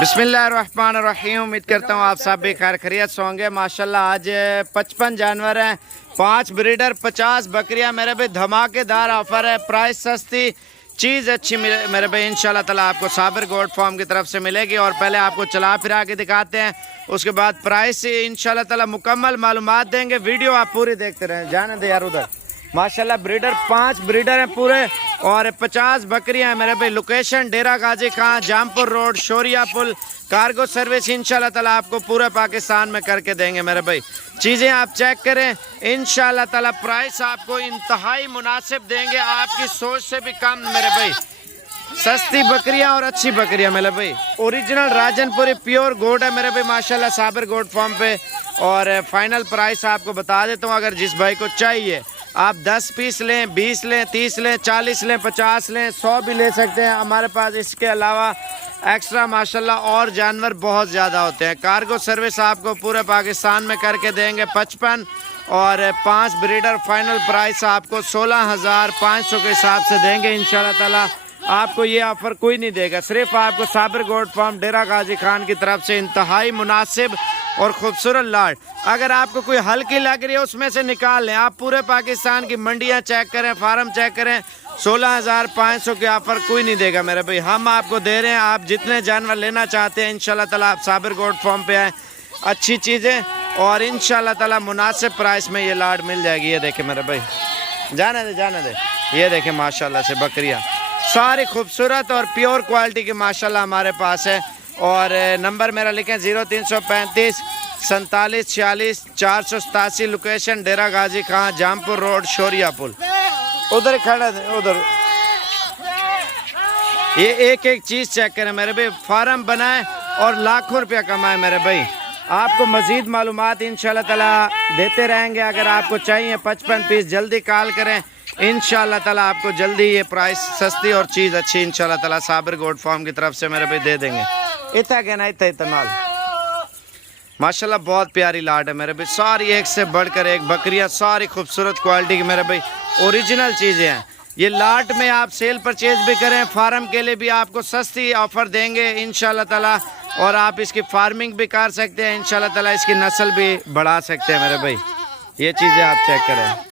बिस्मिल्लाहिर्रहमानिर्रहीम। उम्मीद करता हूँ आप सब भी खैर खैरियत से होंगे। माशाल्लाह आज 55 जानवर हैं, 5 ब्रीडर, 50 बकरियां। मेरे भाई धमाकेदार ऑफर है, प्राइस सस्ती, चीज़ अच्छी मेरे भाई इंशाल्लाह ताला आपको साबिर गोट फार्म की तरफ से मिलेगी। और पहले आपको चला फिरा के दिखाते हैं, उसके बाद प्राइस इंशाल्लाह ताला मुकम्मल मालूमात देंगे। वीडियो आप पूरी देखते रहें। जाने दे यार उधर। माशाल्लाह ब्रीडर 5 ब्रीडर हैं पूरे और 50 बकरियां हैं मेरे भाई। लोकेशन डेरा गाजी खां, जामपुर रोड, शोरिया पुल। कार्गो सर्विस इंशाल्लाह ताला आपको पूरे पाकिस्तान में करके देंगे मेरे भाई। चीज़ें आप चेक करें, इंशाल्लाह ताला प्राइस आपको इंतहाई मुनासिब देंगे, आपकी सोच से भी कम मेरे भाई। सस्ती बकरियां और अच्छी बकरियां मेरे भाई। ओरिजिनल राजनपुरी प्योर गोट है मेरे भाई माशाल्लाह साबिर गोट फार्म पे। और फाइनल प्राइस आपको बता देता हूँ, अगर जिस भाई को चाहिए आप 10 पीस लें, 20 लें, 30 लें, 40 लें, 50 लें, 100 भी ले सकते हैं। हमारे पास इसके अलावा एक्स्ट्रा माशाल्लाह और जानवर बहुत ज़्यादा होते हैं। कार्गो सर्विस आपको पूरे पाकिस्तान में करके देंगे। 55 और 5 ब्रीडर, फाइनल प्राइस आपको 16,500 के हिसाब से देंगे इंशाल्लाह ताला। आपको ये ऑफर कोई नहीं देगा, सिर्फ आपको साबिर गोट फार्म डेरा गाजी खान की तरफ से इंतहाई मुनासिब और खूबसूरत लाट। अगर आपको कोई हल्की लग रही है उसमें से निकाल लें। आप पूरे पाकिस्तान की मंडियां चेक करें, फार्म चेक करें, 16,500 के ऑफर कोई नहीं देगा मेरे भाई। हम आपको दे रहे हैं, आप जितने जानवर लेना चाहते हैं इंशाल्लाह ताला आप साबिर गोट फार्म पे आए, अच्छी चीज़ें और इंशाल्लाह ताला मुनासिब प्राइस में ये लाट मिल जाएगी। ये देखे मेरे भाई, जाने दे। ये देखे माशाल्लाह से बकरियाँ सारी खूबसूरत और प्योर क्वालिटी की माशाल्लाह हमारे पास है। और नंबर मेरा लिखें 0335 47 46 487। लोकेशन डेरा गाजी खां, जामपुर रोड, शोरिया पुल। उधर खड़ा है उधर। ये एक एक चीज़ चेक करें मेरे भाई, फार्म बनाए और लाखों रुपया कमाए मेरे भाई। आपको मज़ीद मालूमात इंशाल्लाह ताला देते रहेंगे। अगर आपको चाहिए 55 पीस, जल्दी कॉल करें, इंशाल्लाह ताला आपको जल्दी ये प्राइस सस्ती और चीज़ अच्छी इंशाल्लाह ताला साबिर गोट फार्म की तरफ से मेरे भाई दे देंगे। इतना कहना इतना माशाल्लाह बहुत प्यारी लाट है मेरे भाई। सारी एक से बढ़कर एक बकरियां, सारी खूबसूरत क्वालिटी की मेरे भाई, ओरिजिनल चीज़ें हैं। ये लाट में आप सेल परचेज भी करें, फार्म के लिए भी आपको सस्ती ऑफर देंगे इंशाल्लाह ताला। और आप इसकी फार्मिंग भी कर सकते हैं इंशाल्लाह ताला, इसकी नस्ल भी बढ़ा सकते हैं मेरे भाई। ये चीज़ें आप चेक करें।